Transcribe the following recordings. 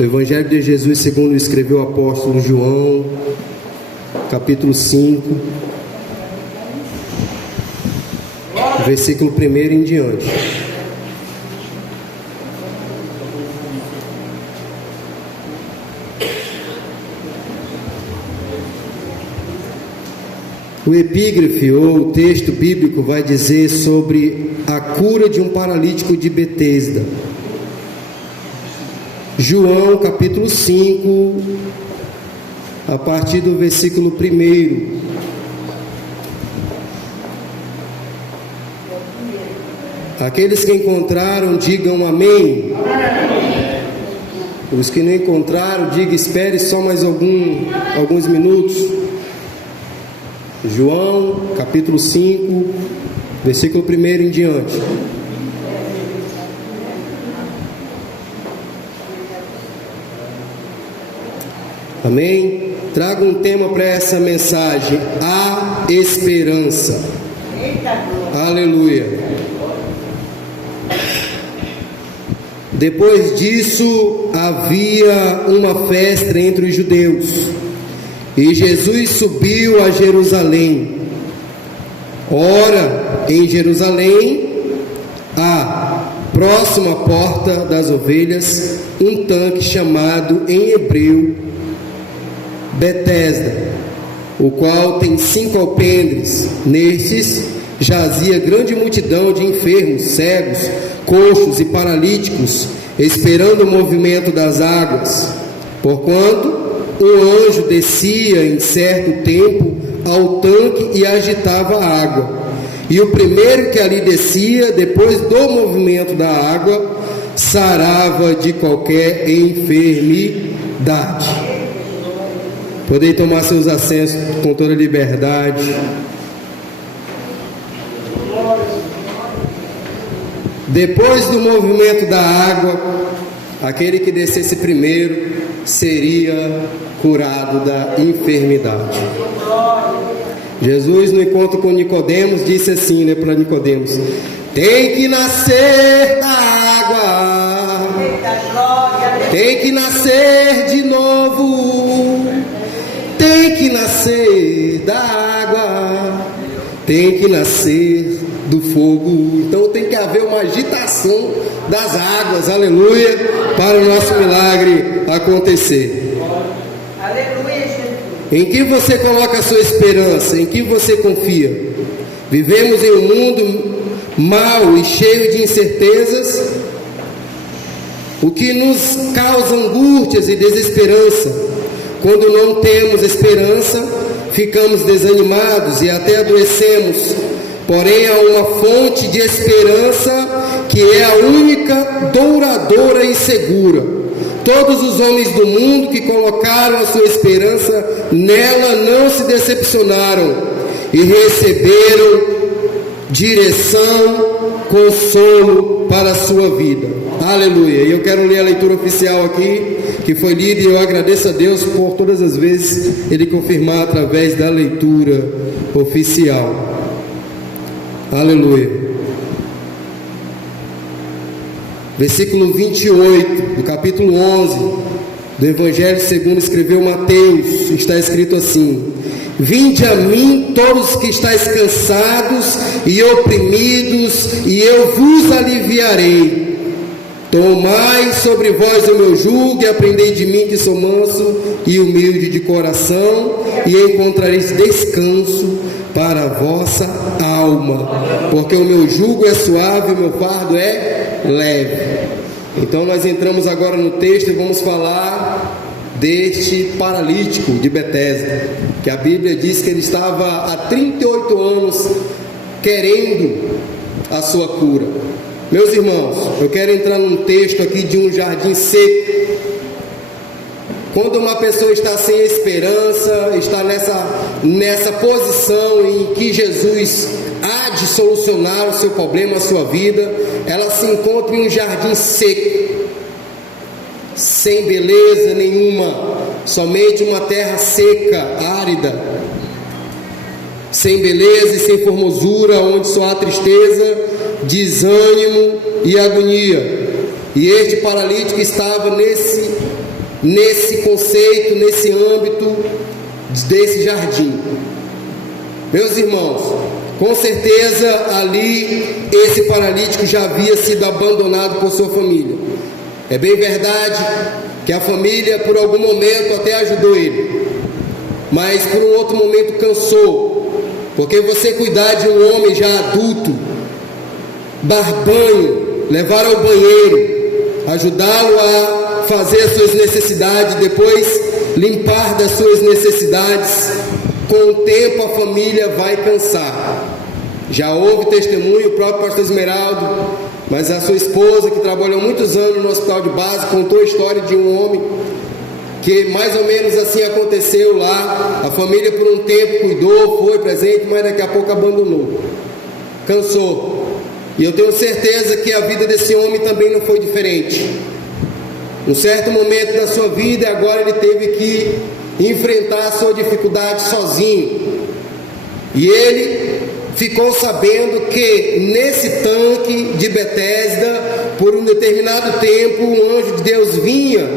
O Evangelho de Jesus segundo escreveu o apóstolo João, capítulo 5, versículo 1 em diante. O epígrafe ou o texto bíblico vai dizer sobre a cura de um paralítico de Betesda. João capítulo 5, a partir do versículo 1. Aqueles que encontraram, digam amém. Os que não encontraram, diga espere só mais alguns minutos. João capítulo 5, versículo 1 em diante. Amém? Trago um tema para essa mensagem: a esperança. Aleluia. Depois disso, havia uma festa entre os judeus, e Jesus subiu a Jerusalém. Ora, em Jerusalém, próximo à porta das ovelhas, um tanque chamado em hebreu Betesda, o qual tem 5 alpendres. Nestes jazia grande multidão de enfermos, cegos, coxos e paralíticos, esperando o movimento das águas. Porquanto um anjo descia em certo tempo ao tanque e agitava a água. E o primeiro que ali descia, depois do movimento da água, sarava de qualquer enfermidade. Podem tomar seus assentos com toda liberdade. Depois do movimento da água, aquele que descesse primeiro seria curado da enfermidade. Jesus, no encontro com Nicodemos, disse assim, para Nicodemos: tem que nascer da água, tem que nascer de novo, tem que nascer da água, tem que nascer do fogo. Então tem que haver uma agitação das águas, aleluia, para o nosso milagre acontecer. Em que você coloca a sua esperança? Em que você confia? Vivemos em um mundo mau e cheio de incertezas, o que nos causa angústias e desesperança. Quando não temos esperança, ficamos desanimados e até adoecemos. Porém, há uma fonte de esperança que é a única, duradoura e segura. Todos os homens do mundo que colocaram a sua esperança nela não se decepcionaram e receberam direção, consolo para a sua vida. Aleluia. E eu quero ler a leitura oficial aqui, que foi lida, e eu agradeço a Deus por todas as vezes Ele confirmar através da leitura oficial. Aleluia. Versículo 28 do capítulo 11 do Evangelho segundo escreveu Mateus, está escrito assim: vinde a mim todos que estáis cansados e oprimidos, e eu vos aliviarei. Tomai sobre vós o meu jugo e aprendei de mim, que sou manso e humilde de coração, e encontrareis descanso para a vossa alma, porque o meu jugo é suave e o meu fardo é leve. Então nós entramos agora no texto e vamos falar deste paralítico de Betesda, que a Bíblia diz que ele estava há 38 anos querendo a sua cura. Meus irmãos, eu quero entrar num texto aqui de um jardim seco. Quando uma pessoa está sem esperança, está nessa posição em que Jesus há de solucionar o seu problema, a sua vida, ela se encontra em um jardim seco, sem beleza nenhuma, somente uma terra seca, árida, sem beleza e sem formosura, onde só há tristeza, desânimo e agonia. E este paralítico estava nesse conceito, nesse âmbito desse jardim. Meus irmãos, com certeza ali esse paralítico já havia sido abandonado por sua família. É bem verdade que a família por algum momento até ajudou ele, mas por um outro momento cansou, porque você cuidar de um homem já adulto, dar banho, levar ao banheiro, ajudá-lo a fazer as suas necessidades, depois limpar das suas necessidades, com o tempo a família vai cansar. Já houve testemunho, o próprio pastor Esmeraldo, mas a sua esposa, que trabalhou muitos anos no hospital de base, contou a história de um homem que mais ou menos assim aconteceu lá. A família por um tempo cuidou, foi presente, mas daqui a pouco abandonou, cansou. E eu tenho certeza que a vida desse homem também não foi diferente. Um certo momento da sua vida, agora ele teve que enfrentar a sua dificuldade sozinho. E ele ficou sabendo que nesse tanque de Betesda, por um determinado tempo, um anjo de Deus vinha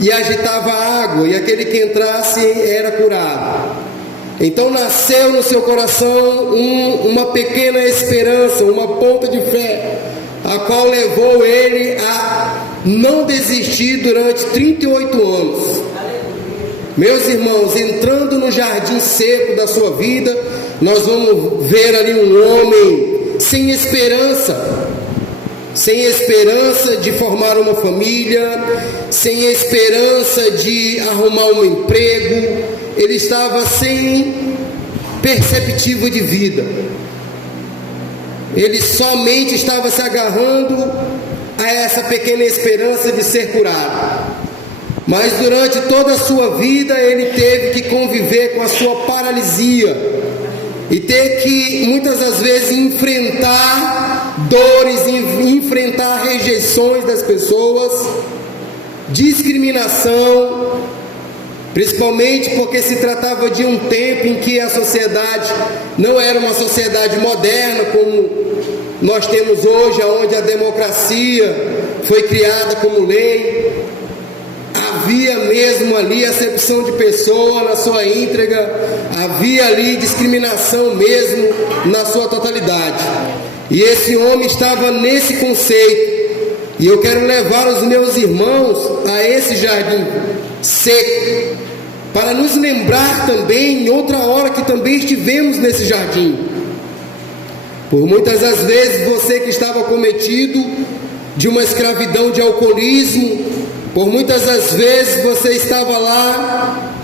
e agitava a água, e aquele que entrasse era curado. Então nasceu no seu coração uma pequena esperança, uma ponta de fé, a qual levou ele a não desistir durante 38 anos. Meus irmãos, entrando no jardim seco da sua vida, nós vamos ver ali um homem sem esperança de formar uma família, sem esperança de arrumar um emprego. Ele estava sem perspectiva de vida. Ele somente estava se agarrando a essa pequena esperança de ser curado. Mas durante toda a sua vida ele teve que conviver com a sua paralisia e ter que muitas das vezes enfrentar dores, enfrentar rejeições das pessoas, discriminação, principalmente porque se tratava de um tempo em que a sociedade não era uma sociedade moderna como nós temos hoje, onde a democracia foi criada como lei. Havia mesmo ali acepção de pessoa na sua íntegra, havia ali discriminação mesmo na sua totalidade. E esse homem estava nesse conceito, e eu quero levar os meus irmãos a esse jardim seco, para nos lembrar também em outra hora que também estivemos nesse jardim. Por muitas das vezes você que estava cometido de uma escravidão de alcoolismo, por muitas das vezes você estava lá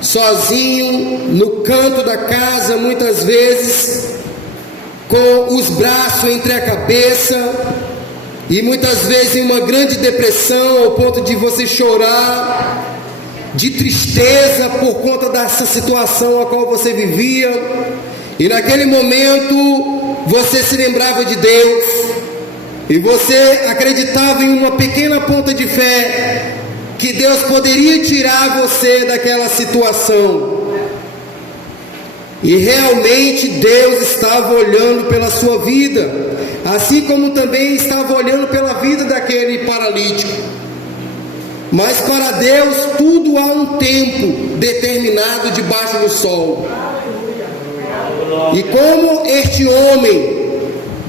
sozinho no canto da casa, muitas vezes com os braços entre a cabeça, e muitas vezes em uma grande depressão, ao ponto de você chorar de tristeza por conta dessa situação a qual você vivia. E naquele momento você se lembrava de Deus, e você acreditava em uma pequena ponta de fé que Deus poderia tirar você daquela situação. E realmente Deus estava olhando pela sua vida, assim como também estava olhando pela vida daquele paralítico. Mas para Deus tudo há um tempo determinado debaixo do sol. E como este homem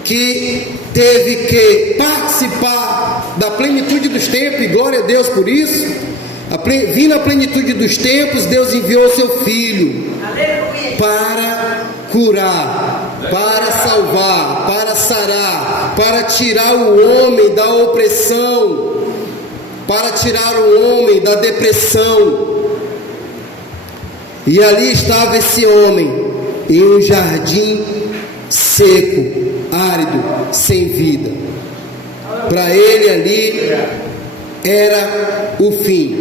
que teve que participar da plenitude dos tempos, e glória a Deus por isso, vindo a plenitude dos tempos, Deus enviou seu Filho para curar, para salvar, para sarar, para tirar o homem da opressão, para tirar o homem da depressão. E ali estava esse homem em um jardim seco, árido, sem vida. Para ele ali era o fim.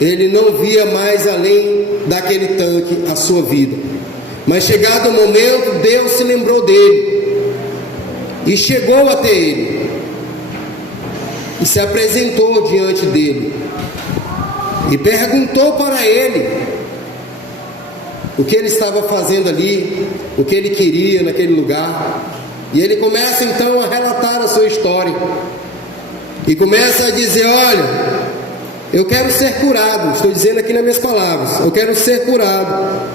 Ele não via mais além daquele tanque a sua vida. Mas chegado o momento, Deus se lembrou dele e chegou até ele e se apresentou diante dele e perguntou para ele o que ele estava fazendo ali, o que ele queria naquele lugar. E ele começa então a relatar a sua história. E começa a dizer: olha, eu quero ser curado. Estou dizendo aqui nas minhas palavras, eu quero ser curado.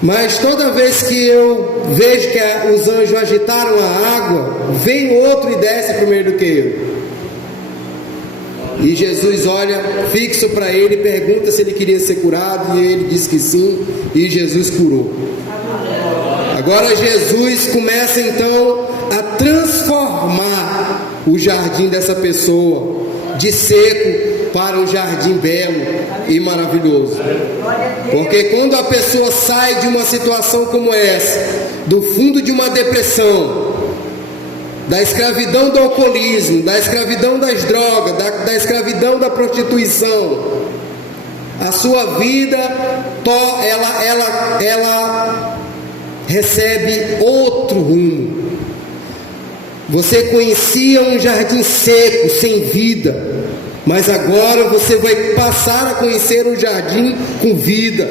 Mas toda vez que eu vejo que os anjos agitaram a água, vem outro e desce primeiro do que eu. E Jesus olha fixo para ele e pergunta se ele queria ser curado, e ele diz que sim, e Jesus curou. Agora Jesus começa então a transformar o jardim dessa pessoa de seco para um jardim belo e maravilhoso. Porque quando a pessoa sai de uma situação como essa, do fundo de uma depressão, da escravidão do alcoolismo, da escravidão das drogas, da escravidão da prostituição, a sua vida ela recebe outro rumo. Você conhecia um jardim seco, sem vida, mas agora você vai passar a conhecer um jardim com vida,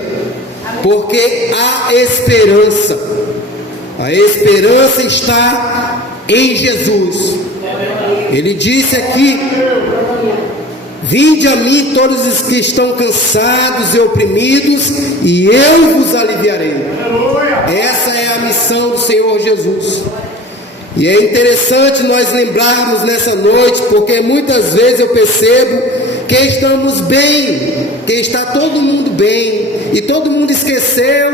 porque há esperança. A esperança está em Jesus. Ele disse aqui: vinde a mim todos os que estão cansados e oprimidos, e eu vos aliviarei. Essa é a missão do Senhor Jesus. E é interessante nós lembrarmos nessa noite, porque muitas vezes eu percebo que estamos bem, que está todo mundo bem, e todo mundo esqueceu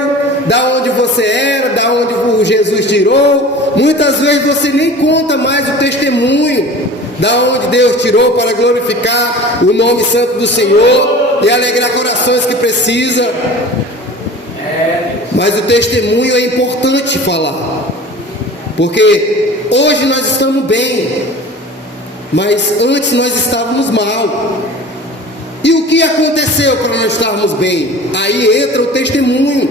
da onde você era, da onde o Jesus tirou. Muitas vezes você nem conta mais o testemunho da onde Deus tirou, para glorificar o nome santo do Senhor e alegrar corações que precisa. Mas o testemunho é importante falar, porque hoje nós estamos bem, mas antes nós estávamos mal. E o que aconteceu para nós estarmos bem? Aí entra o testemunho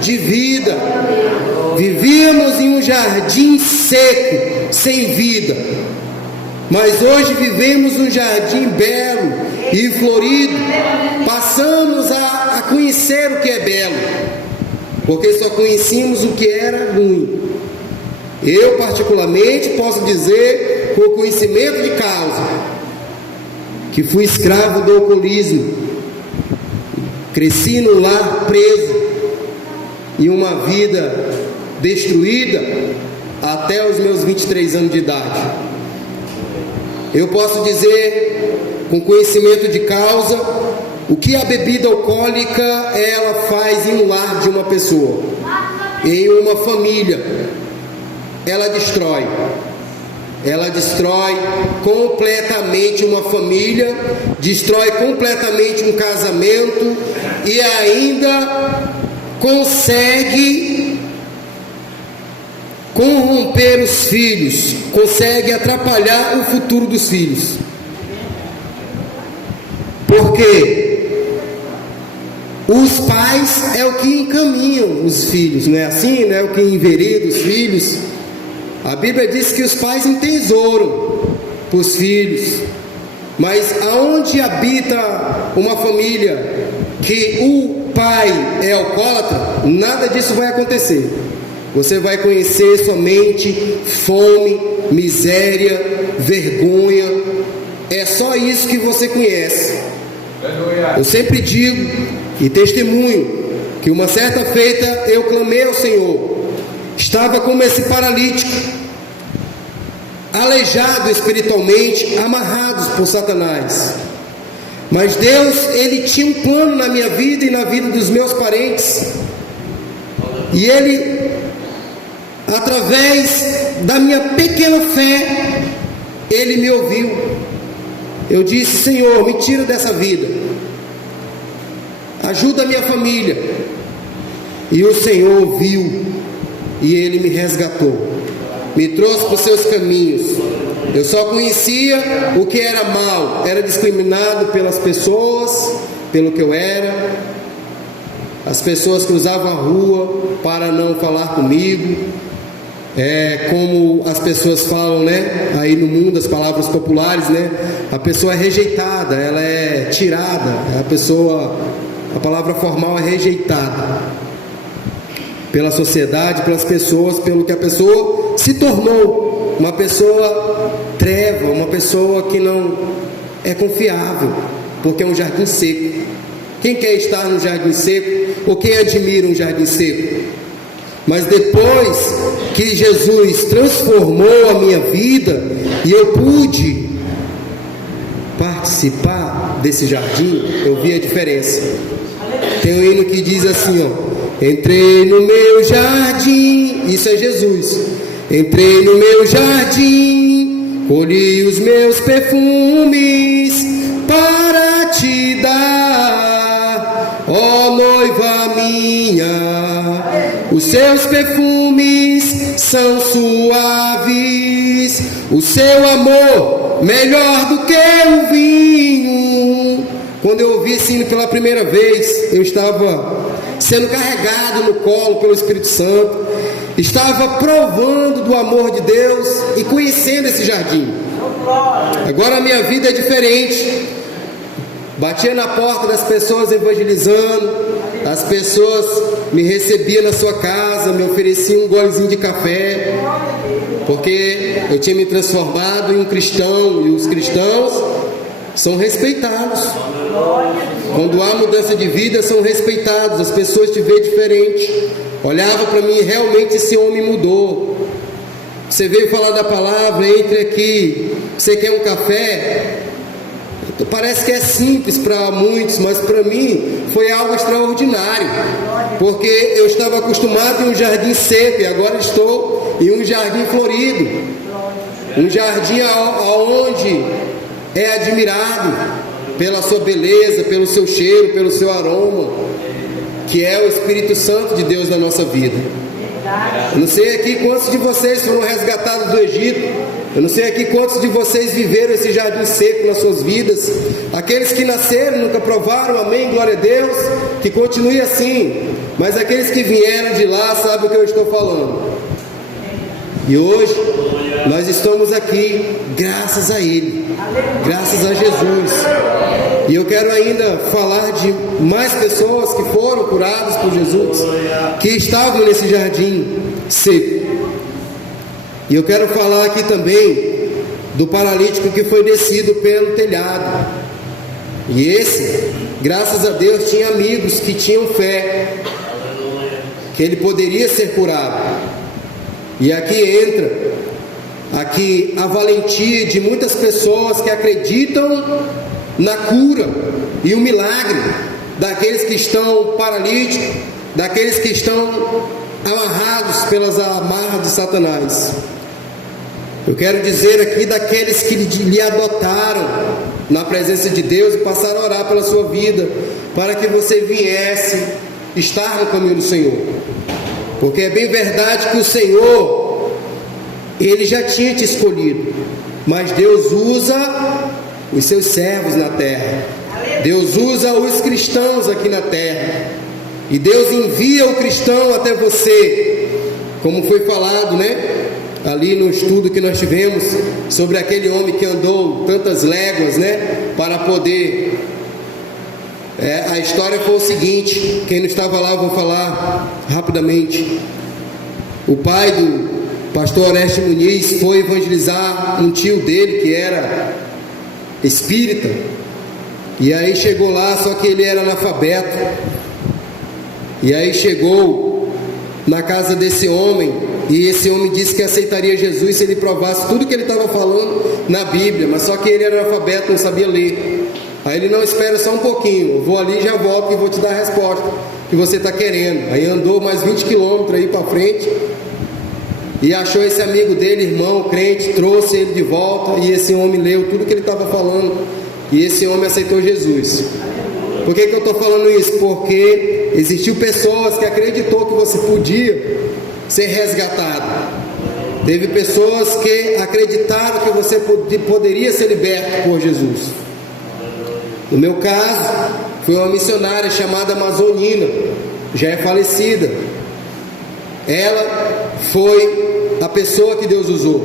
de vida. Vivíamos em um jardim seco, sem vida, mas hoje vivemos um jardim belo e florido. Passamos a conhecer o que é belo, porque só conhecíamos o que era ruim. Eu particularmente posso dizer, com conhecimento de causa, que fui escravo do alcoolismo, cresci no lar preso, e uma vida destruída até os meus 23 anos de idade. Eu posso dizer, com conhecimento de causa, o que a bebida alcoólica ela faz em um lar de uma pessoa, em uma família. Ela destrói completamente uma família, destrói completamente um casamento, e ainda consegue corromper os filhos, consegue atrapalhar o futuro dos filhos. Porque os pais é o que encaminham os filhos, não é assim? Não é o que envereda os filhos. A Bíblia diz que os pais entesouram para os filhos, mas aonde habita uma família que o pai é alcoólatra, nada disso vai acontecer. Você vai conhecer somente fome, miséria, vergonha. É só isso que você conhece. Eu sempre digo e testemunho que uma certa feita eu clamei ao Senhor. Estava como esse paralítico, aleijado espiritualmente, amarrados por Satanás. Mas Deus, Ele tinha um plano na minha vida e na vida dos meus parentes. E Ele, através da minha pequena fé, Ele me ouviu. Eu disse: Senhor, me tira dessa vida, ajuda a minha família. E o Senhor ouviu, e Ele me resgatou, me trouxe para os seus caminhos. Eu só conhecia o que era mal, era discriminado pelas pessoas, pelo que eu era. As pessoas cruzavam a rua para não falar comigo. Como as pessoas falam, né? Aí no mundo, as palavras populares, né? A pessoa é rejeitada, ela é tirada. A palavra formal é rejeitada. pela sociedade, pelas pessoas, pelo que a pessoa se tornou, uma pessoa treva, uma pessoa que não é confiável, porque é um jardim seco. Quem quer estar no jardim seco, ou quem admira um jardim seco? Mas depois que Jesus transformou a minha vida e eu pude participar desse jardim, eu vi a diferença. Tem um hino que diz assim, ó: entrei no meu jardim, isso é Jesus. Entrei no meu jardim, colhi os meus perfumes para te dar, ó noiva minha. Os seus perfumes são suaves, o seu amor melhor do que o vinho. Quando eu ouvi esse hino pela primeira vez, eu estava sendo carregado no colo pelo Espírito Santo, estava provando do amor de Deus e conhecendo esse jardim. Agora a minha vida é diferente. Batia na porta das pessoas evangelizando, as pessoas me recebiam na sua casa, me ofereciam um golezinho de café, porque eu tinha me transformado em um cristão, e os cristãos são respeitados. Quando há mudança de vida, são respeitados, as pessoas te veem diferente. Olhava para mim, realmente esse homem mudou. Você veio falar da palavra, entre aqui. Você quer um café? Parece que é simples para muitos, mas para mim foi algo extraordinário, porque eu estava acostumado em um jardim seco e agora estou em um jardim florido, um jardim aonde é admirado pela sua beleza, pelo seu cheiro, pelo seu aroma, que é o Espírito Santo de Deus na nossa vida. Eu não sei aqui quantos de vocês foram resgatados do Egito. Eu não sei aqui quantos de vocês viveram esse jardim seco nas suas vidas. Aqueles que nasceram nunca provaram, amém, glória a Deus, que continue assim. Mas aqueles que vieram de lá sabem o que eu estou falando. E hoje nós estamos aqui graças a Ele, graças a Jesus. E eu quero ainda falar de mais pessoas que foram curadas por Jesus, que estavam nesse jardim seco. E eu quero falar aqui também do paralítico que foi descido pelo telhado. E esse, graças a Deus, tinha amigos que tinham fé que ele poderia ser curado. E aqui entra a valentia de muitas pessoas que acreditam na cura e o milagre daqueles que estão paralíticos, daqueles que estão amarrados pelas amarras de Satanás. Eu quero dizer aqui daqueles que lhe adotaram na presença de Deus e passaram a orar pela sua vida, para que você viesse estar no caminho do Senhor. Porque é bem verdade que o Senhor, Ele já tinha te escolhido, mas Deus usa os seus servos na terra. Deus usa os cristãos aqui na terra. E Deus envia o cristão até você, como foi falado, né? Ali no estudo que nós tivemos sobre aquele homem que andou tantas léguas, né? Para poder... a história foi o seguinte, quem não estava lá eu vou falar rapidamente. O pai do pastor Oreste Muniz foi evangelizar um tio dele que era espírita. E aí chegou lá, só que ele era analfabeto. E aí chegou na casa desse homem, e esse homem disse que aceitaria Jesus se ele provasse tudo que ele estava falando na Bíblia, mas só que ele era analfabeto, não sabia ler. Aí ele: não, espera só um pouquinho, eu vou ali e já volto e vou te dar a resposta que você está querendo. Aí andou mais 20 quilômetros aí para frente e achou esse amigo dele, irmão, crente, trouxe ele de volta, e esse homem leu tudo que ele estava falando, e esse homem aceitou Jesus. Por que eu estou falando isso? Porque existiu pessoas que acreditou que você podia ser resgatado. Teve pessoas que acreditaram que você poderia ser liberto por Jesus. No meu caso, foi uma missionária chamada Amazonina, já é falecida. Ela foi a pessoa que Deus usou.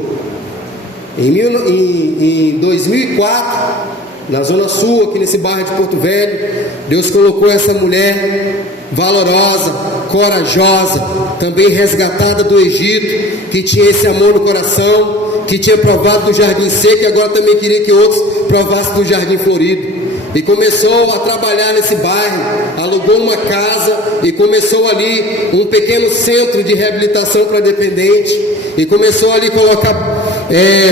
Em 2004, na Zona Sul, aqui nesse bairro de Porto Velho. Deus colocou essa mulher valorosa, corajosa, também resgatada do Egito, que tinha esse amor no coração, que tinha provado do jardim seco e agora também queria que outros provassem do jardim florido. E começou a trabalhar nesse bairro, alugou uma casa e começou ali um pequeno centro de reabilitação para dependente, e começou ali a colocar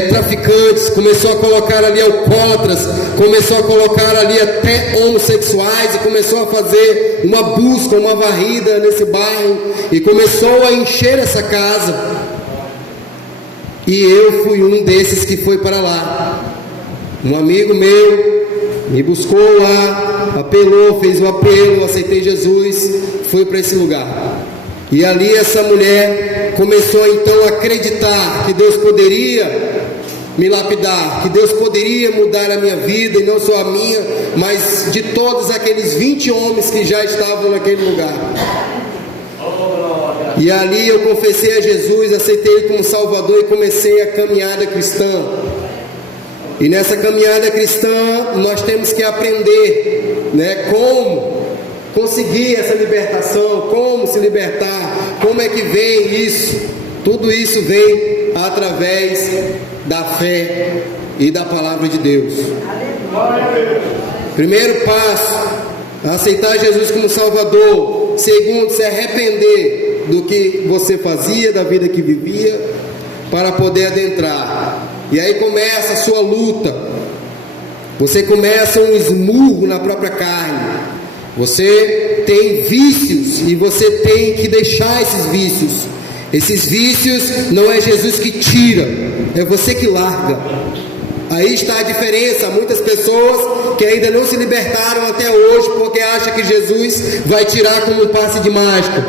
traficantes, começou a colocar ali alcoólatras, começou a colocar ali até homossexuais, e começou a fazer uma busca, uma varrida nesse bairro, e começou a encher essa casa. E eu fui um desses que foi para lá. Um amigo meu me buscou lá, apelou, fez o apelo, aceitei Jesus, fui para esse lugar. E ali essa mulher começou então a acreditar que Deus poderia me lapidar, que Deus poderia mudar a minha vida, e não só a minha, mas de todos aqueles 20 homens que já estavam naquele lugar. E ali eu confessei a Jesus, aceitei Ele como Salvador e comecei a caminhada cristã. E nessa caminhada cristã nós temos que aprender, como conseguir essa libertação, como se libertar, como é que vem isso. Tudo isso vem através da fé e da palavra de Deus. Primeiro passo, aceitar Jesus como Salvador. Segundo, se arrepender do que você fazia, da vida que vivia, para poder adentrar. E aí começa a sua luta. Você começa um esmurro na própria carne. Você tem vícios e você tem que deixar esses vícios. Esses vícios não é Jesus que tira, é você que larga. Aí está a diferença. Muitas pessoas que ainda não se libertaram até hoje, porque acham que Jesus vai tirar como um passe de mágica.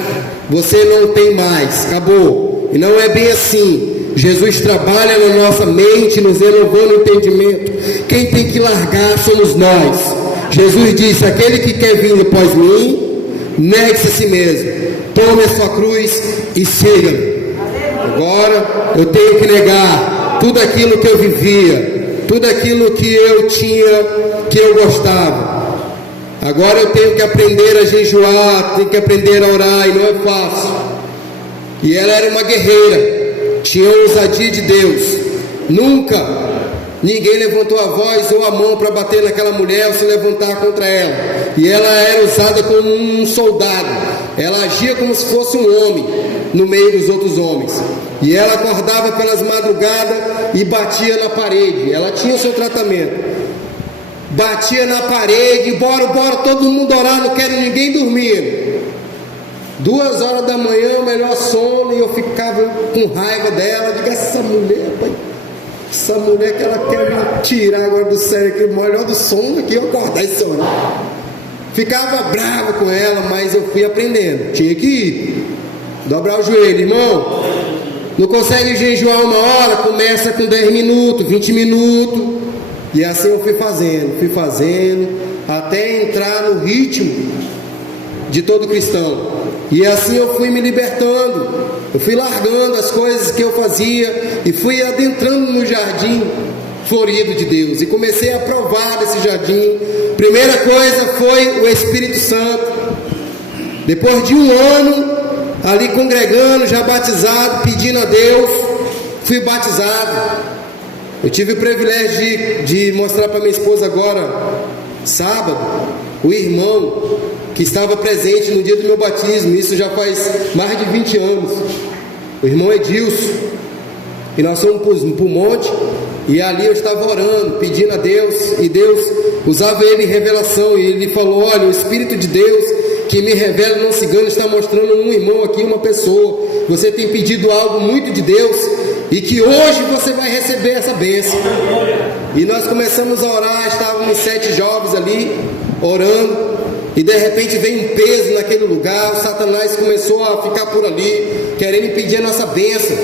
Você não tem mais, acabou. E não é bem assim. Jesus trabalha na nossa mente, nos renovando o entendimento. Quem tem que largar somos nós. Jesus disse: aquele que quer vir após mim, negue-se a si mesmo, tome a sua cruz e siga-me. Agora eu tenho que negar tudo aquilo que eu vivia, tudo aquilo que eu tinha, que eu gostava. Agora eu tenho que aprender a jejuar, tenho que aprender a orar, e não é fácil. E ela era uma guerreira, tinha a ousadia de Deus. Nunca ninguém levantou a voz ou a mão para bater naquela mulher ou se levantar contra ela. E ela era usada como um soldado. Ela agia como se fosse um homem no meio dos outros homens. E ela acordava pelas madrugadas e batia na parede. Ela tinha o seu tratamento. Batia na parede, bora, todo mundo orar, não quero ninguém dormindo. 2 horas da manhã, o melhor sono, e eu ficava com raiva dela. Digo: essa mulher, pai, essa mulher que ela quer me tirar agora do sério, que o melhor do sono aqui, eu acordar esse horário. Ficava bravo com ela, mas eu fui aprendendo. Tinha que ir, dobrar o joelho. Irmão, não consegue jejuar 1 hora? Começa com 10 minutos, 20 minutos. E assim eu fui fazendo, até entrar no ritmo de todo cristão. E assim eu fui me libertando, eu fui largando as coisas que eu fazia e fui adentrando no jardim florido de Deus, e comecei a provar desse jardim. Primeira coisa foi o Espírito Santo. Depois de 1 ano ali congregando, já batizado, pedindo a Deus, fui batizado. Eu tive o privilégio de mostrar para minha esposa agora, sábado, o irmão que estava presente no dia do meu batismo. Isso já faz mais de 20 anos. O irmão Edilson. E nós fomos para o monte, e ali eu estava orando, pedindo a Deus, e Deus usava ele em revelação, e ele falou: olha, o Espírito de Deus que me revela, não se engana, está mostrando um irmão aqui, uma pessoa. Você tem pedido algo muito de Deus, e que hoje você vai receber essa bênção. E nós começamos a orar, estávamos 7 jovens ali, orando, e de repente veio um peso naquele lugar. O Satanás começou a ficar por ali, querendo impedir a nossa bênção.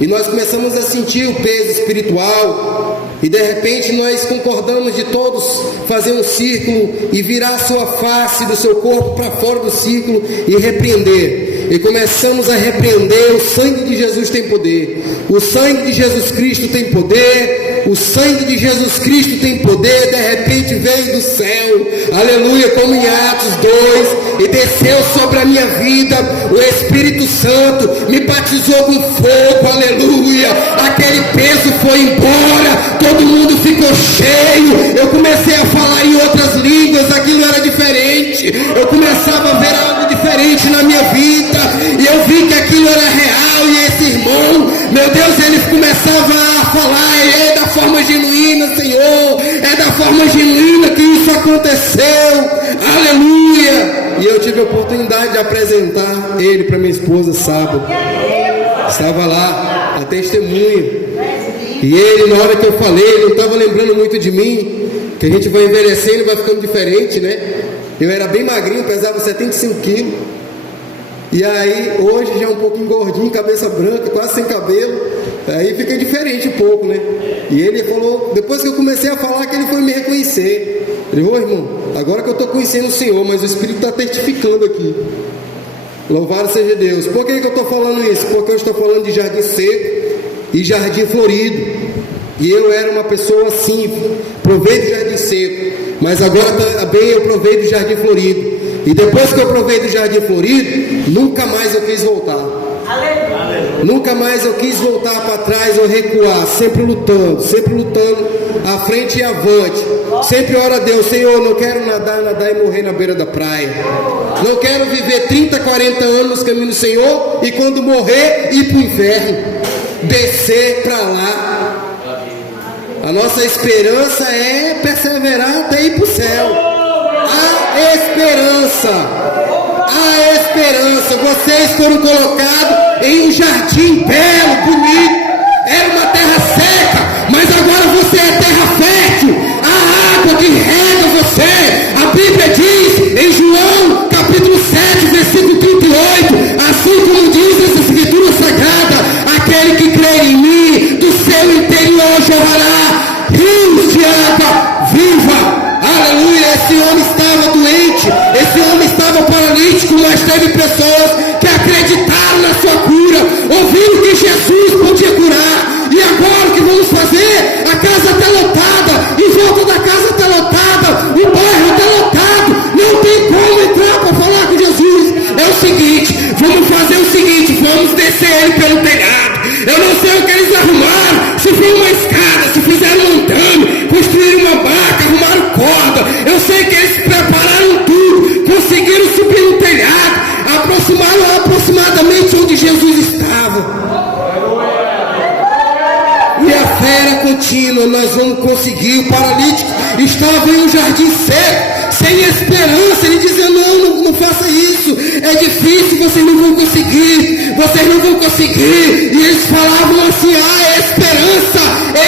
E nós começamos a sentir o peso espiritual, e de repente nós concordamos de todos fazer um círculo e virar a sua face do seu corpo para fora do círculo e repreender. E começamos a repreender. O sangue de Jesus tem poder, o sangue de Jesus Cristo tem poder, O sangue de Jesus Cristo tem poder, de repente veio do céu, aleluia, como em Atos 2, e desceu sobre a minha vida o Espírito Santo, me batizou com fogo, aleluia, aquele peso foi embora, todo mundo ficou cheio, eu comecei a falar em outras línguas, aquilo era diferente, eu começava a ver algo diferente na minha vida, e eu vi que aquilo era real, e esse irmão, meu Deus, ele começava a falar, é da forma genuína, Senhor, é da forma genuína que isso aconteceu, aleluia. E eu tive a oportunidade de apresentar ele para minha esposa sábado, estava lá, a testemunha, e ele, na hora que eu falei, ele não estava lembrando muito de mim, que a gente vai envelhecendo e vai ficando diferente, né? Eu era bem magrinho, pesava 75 quilos, e aí hoje já um pouquinho gordinho, cabeça branca, quase sem cabelo, aí fica diferente um pouco, né? E ele falou, depois que eu comecei a falar, que ele foi me reconhecer. Ele falou, irmão, agora que eu estou conhecendo o Senhor, mas o Espírito está testificando aqui. Louvado seja Deus. Por que eu estou falando isso? Porque eu estou falando de jardim seco e jardim florido. E eu era uma pessoa assim, provei do jardim seco, mas agora também eu provei do jardim florido. E depois que eu provei do jardim florido, nunca mais eu quis voltar. Aleluia. Nunca mais eu quis voltar para trás ou recuar, sempre lutando à frente e avante. Sempre oro a Deus, Senhor, não quero nadar e morrer na beira da praia. Não quero viver 30, 40 anos nos caminhos do Senhor e quando morrer ir para o inferno, descer para lá. A nossa esperança é perseverar até ir para o céu. A esperança, vocês foram colocados em um jardim belo, bonito, era uma terra seca, mas agora você é terra fértil, a água que rega você, a Bíblia diz em João capítulo 7, versículo 38, assim como diz essa escritura sagrada, aquele que crê em mim, do seu interior jorrará rios de água viva. Aleluia, esse homem estava doente, esse homem estava paralítico, mas teve pessoas que acreditaram na sua cura, ouviram que Jesus podia curar, e agora o que vamos fazer? A casa está lotada, em volta da casa está lotada, o bairro está lotado, não tem como entrar para falar com Jesus. É o seguinte, vamos fazer o seguinte, vamos descer ele pelo telhado. Eu não sei o que eles arrumaram, se foi uma escada, se fizeram um andame, construíram uma barca, arrumaram corda, eu sei que eles prepararam tudo, conseguiram subir no telhado, aproximaram aproximadamente onde Jesus estava. E a fé era contínua, nós vamos conseguir. O paralítico estava em um jardim seco, sem esperança, ele dizia, não faça isso, é difícil, vocês não vão conseguir, e eles falavam assim, é esperança,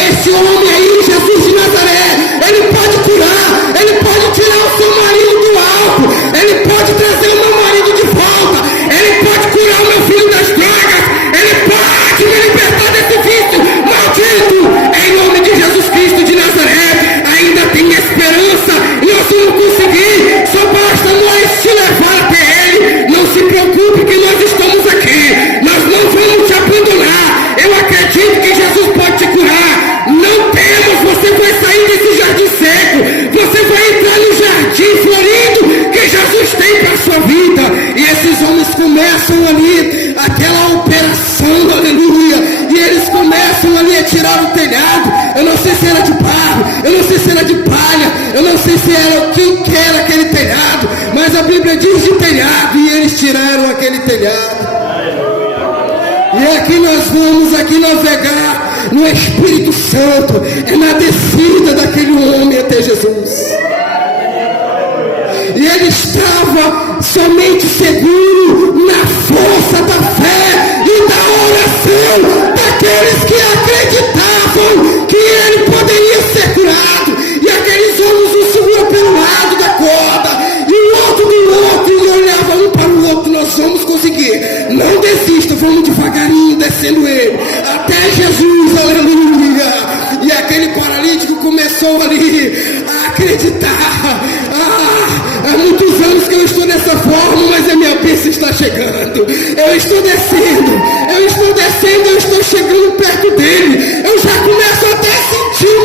esse homem aí, Jesus de Nazaré, ele pode curar, ele pode tirar o seu marido do álcool, ele pode trazer o meu marido de volta, ele pode curar o meu filho das drogas, ele pode me libertar desse vício maldito, em nome de Jesus Cristo de Nazaré, ainda tem esperança, e nós vamos conseguir, só basta nós te levar até ele, não se preocupe que nós estamos aqui, nós não vamos te abandonar, eu acredito que Jesus pode te curar, não temas, você vai sair desse jardim seco, você vai entrar no jardim florido que Jesus tem para a sua vida, e esses homens começam ali, aquela operação, aleluia, e eles começam ali a tirar o telhado, eu não sei se era de barro, eu não sei se era de palha, eu não sei se era o que era aquele telhado, mas a Bíblia diz de telhado, e eles tiraram aquele telhado, e aqui nós vamos aqui navegar no Espírito Santo, é na descida daquele homem até Jesus, e ele estava somente seguro na força da fé e da oração daqueles que acreditavam que ele poderia ser curado, e aqueles homens o seguram pelo lado da corda, e o outro do outro, e olhava um para o outro, nós vamos conseguir, não desista, vamos devagarinho descendo ele, até Jesus, aleluia, e aquele paralítico começou ali a acreditar, há muitos anos que eu estou dessa forma, mas a minha bênção está chegando, eu estou descendo, eu estou chegando perto dele, eu já começo até a sentir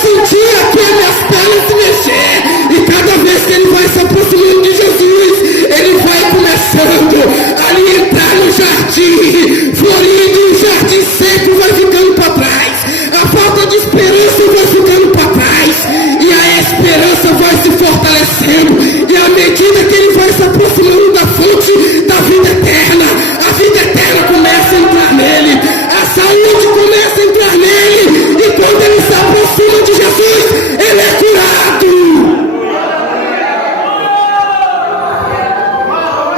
sentia aqui as minhas pernas se mexer. E cada vez que ele vai se aproximando de Jesus, ele vai começando a entrar no jardim florido, e o jardim seco vai ficando para trás. A falta de esperança vai ficando para trás. E a esperança vai se fortalecendo. E à medida que ele vai se aproximando da fonte da vida eterna, a vida eterna começa a entrar nele. A saúde começa a entrar nele. E quando ele se aproxima de Jesus, ele é curado.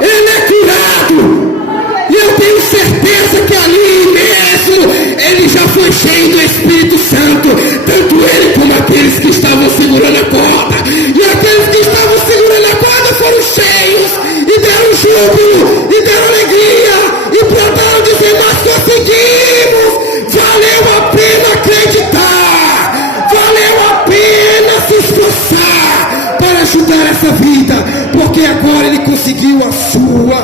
Ele é curado. E eu tenho certeza que ali mesmo ele já foi cheio do Espírito Santo. Tanto ele como aqueles que estavam segurando a corda. E aqueles que estavam segurando a corda foram cheios. E deram júbilo. E deram alegria. E plantaram dizer: nós conseguimos. Valeu a pena acreditar. Valeu a pena se esforçar para ajudar essa vida. Porque agora ele conseguiu a sua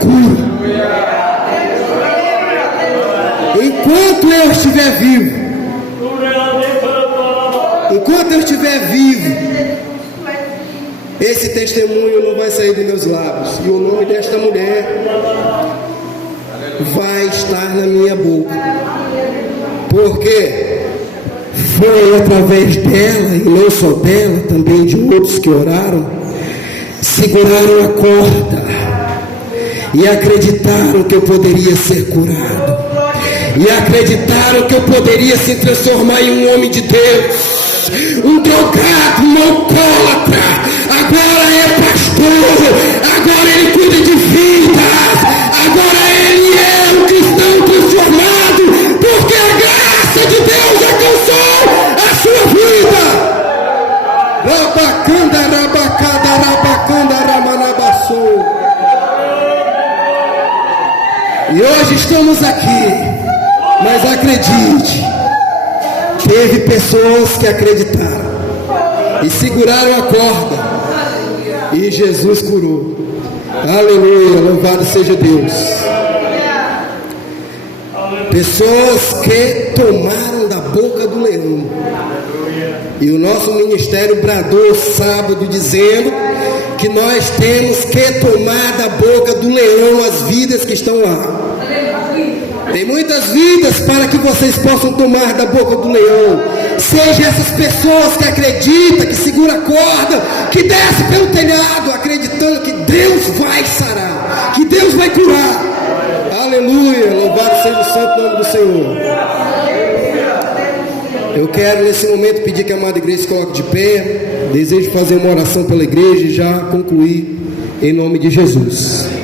cura. Enquanto eu estiver vivo, esse testemunho não vai sair dos meus lábios. E o nome desta mulher vai estar na minha boca. Porque foi através dela, e não só dela, também de outros que oraram, seguraram a corda e acreditaram que eu poderia ser curado. E acreditaram que eu poderia se transformar em um homem de Deus, um drogado, um alcoólatra. Agora é pastor, agora ele cuida de vidas, agora ele é um cristão transformado, porque a graça de Deus alcançou a sua vida. Rabacanda, rabacada, rabacanda, ramanabaçou. E hoje estamos aqui. Mas acredite, teve pessoas que acreditaram e seguraram a corda e Jesus curou. Aleluia, louvado seja Deus. Pessoas que tomaram da boca do leão. E o nosso ministério bradou sábado dizendo que nós temos que tomar da boca do leão as vidas que estão lá. Tem muitas vidas para que vocês possam tomar da boca do leão. Seja essas pessoas que acreditam, que segura a corda, que desce pelo telhado, acreditando que Deus vai sarar, que Deus vai curar. Aleluia, louvado seja o santo nome do Senhor. Eu quero nesse momento pedir que a amada igreja se coloque de pé. Desejo fazer uma oração pela igreja e já concluir em nome de Jesus.